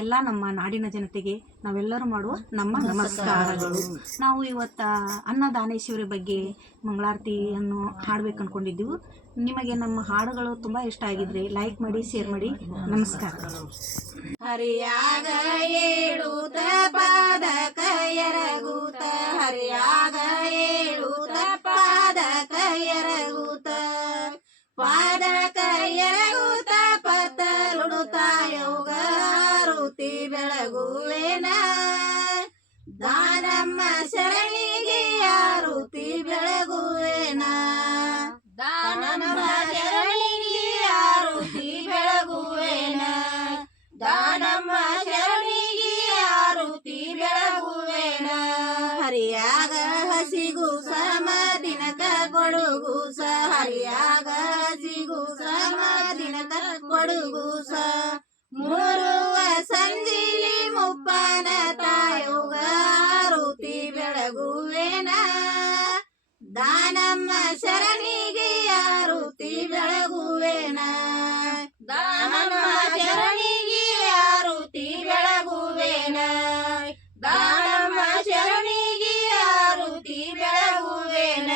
ಎಲ್ಲ ನಮ್ಮ ನಾಡಿನ ಜನತೆಗೆ ನಾವೆಲ್ಲರೂ ಮಾಡುವ ನಮ್ಮ ನಮಸ್ಕಾರಗಳು. ನಾವು ಇವತ್ತು ಅನ್ನದಾನೇಶ್ವರಿ ಬಗ್ಗೆ ಮಂಗಳಾರತಿಯನ್ನು ಹಾಡ್ಬೇಕು ಅಂದ್ಕೊಂಡಿದ್ದೀವಿ. ನಿಮಗೆ ನಮ್ಮ ಹಾಡುಗಳು ತುಂಬ ಇಷ್ಟ ಆಗಿದ್ರೆ ಲೈಕ್ ಮಾಡಿ, ಶೇರ್ ಮಾಡಿ. ನಮಸ್ಕಾರ. ಹರಿಯಾಗ ಏಳುತ್ತ ಪಾದಕ ಎರಗೂತ, ಹರಿಯಾಗ ಏಳುತ್ತ ಪಾದಕ ಎರಗೂತ, ಪಾದಕ ಎರಗೂತ ಪತ್ತರುಡುತ್ತ ಯೋಗ ಆರುತಿ ಬೆಳಗುವೇನ, ದಾನಮ್ಮ ಶರಣಿಗೆ ಆರುತಿ ಬೆಳಗುವೇನ, ದಾನಮ್ಮ ಶರಣಿಗೆ ಆರುತಿ ಬೆಳಗುವೇನ, ದಾನಮ್ಮ ಶರಣಿಗೆ ಆರುತಿ ಬೆಳಗುವೇನ. ಹರಿಯಾಗ ಹಸಿಗೂಸ ಮದಿನಕ ಕೊಡುಗೂಸ, ಹರಿಯಾಗ ಹಸಿಗೂಸ ಮದಿನಕ ಕೊಡುಗೂಸ, ಮೂರುವ ಸಂಜಿಲಿ ಮುಪ್ಪನ ತಾಯೋಗ ಆರುತಿ ಬೆಳಗುವೇನ, ದಾನಮ್ಮ ಶರಣಿಗೆ ಆರುತಿ ಬೆಳಗುವೇನ, ದಾನಮ್ಮ ಶರಣಿಗೆ ಆರುತಿ ಬೆಳಗುವೇನ, ದಾನಮ್ಮ ಶರಣಿಗೆ ಆರುತಿ ಬೆಳಗುವೇನ.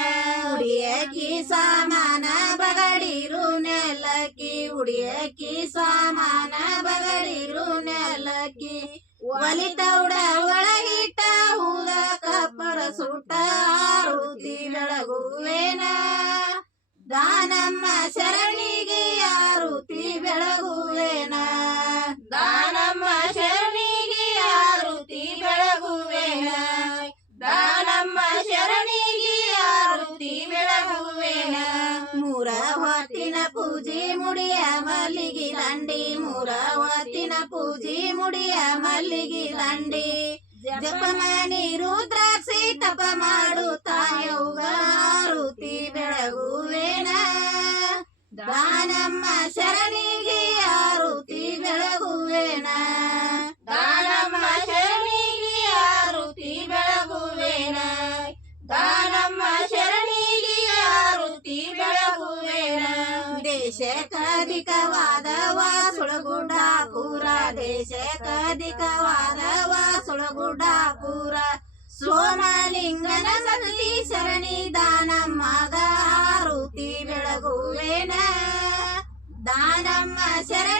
ಉಡಿಯಕಿ ಸಾಮಾನ ಬಗಡಿರು ನೆಲಕ್ಕಿ, ಉಡಿಯಕಿ ಸಾಮಾನ ಬಗಡಿರು ನೆಲಕ್ಕಿ, ಒಲಿತೌಡ ಒಳಗಿಟ್ಟ ಹೂದ ಕಪ್ಪರ ಸುಟ್ಟ ಆರುತಿ ಬೆಳಗುವೇನ, ದಾನಮ್ಮ ಶರಣಿಗೆ ಆರುತಿ ಬೆಳಗುವೇನ, ದಾನಮ್ಮ ಶರಣಿಗೆ ಆರುತಿ ಬೆಳಗುವೇನ, ದಾನಮ್ಮ ಶರಣಿಗೆ ಆರುತಿ ಬೆಳಗುವೇನ. ಮೂರ ಹೊತ್ತಿನ ಪೂಜೆ ಮುಡಿಯ ಮಲ್ಲಿಗೆ ದಂಡಿ, ಮೂರ ಹೊತ್ತಿನ ಪೂಜೆ ಮುಡಿಯ ಮಲ್ಲಿಗೆ ದಂಡಿ, ಜಪಮಣಿ ರುದ್ರಾಕ್ಷಿ ತಪ ಮಾಡು ತಾಯೋಗ ಆರುತಿ ಬೆಳಗುವೇನ, ದಾನಮ್ಮ ಶರಣಿಗೆ ಆರುತಿ ಬೆಳಗುವೇನ, ದಾನಮ್ಮ ಶರಣಿಗೆ ಆರುತಿ ಬೆಳಗುವೇನ, ದಾನಮ್ಮ ಶರಣಿಗೆ ಆರುತಿ ಬೆಳಗುವೇನ. ದೇಶಕ್ಕಧಿಕವಾದವ ಸುಳಗುಡ್ಡಾಪುರ, ದೇಶಕ್ಕಧಿಕವಾದವ ಸುಳಗುಡ್ಡಾಪುರ, ಸೋಮಲಿಂಗನ ಸತಿ ಶರಣಿ ದಾನಮ್ಮಗ ಆರುತಿ ಬೆಳಗುವೇನ, ದಾನಮ್ಮ ಶರಣಿ